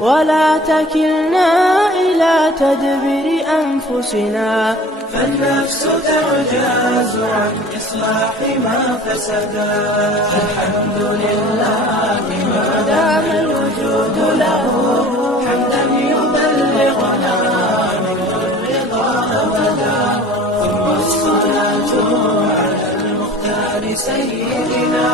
ولا تكلنا إلى تدبير أنفسنا، فالنفس تعجز عن إصلاح ما فسدا. الحمد لله ما دام الوجود له حمدا يبلغنا من الرضا أبدا. ثم الصلاة على المختار سيدنا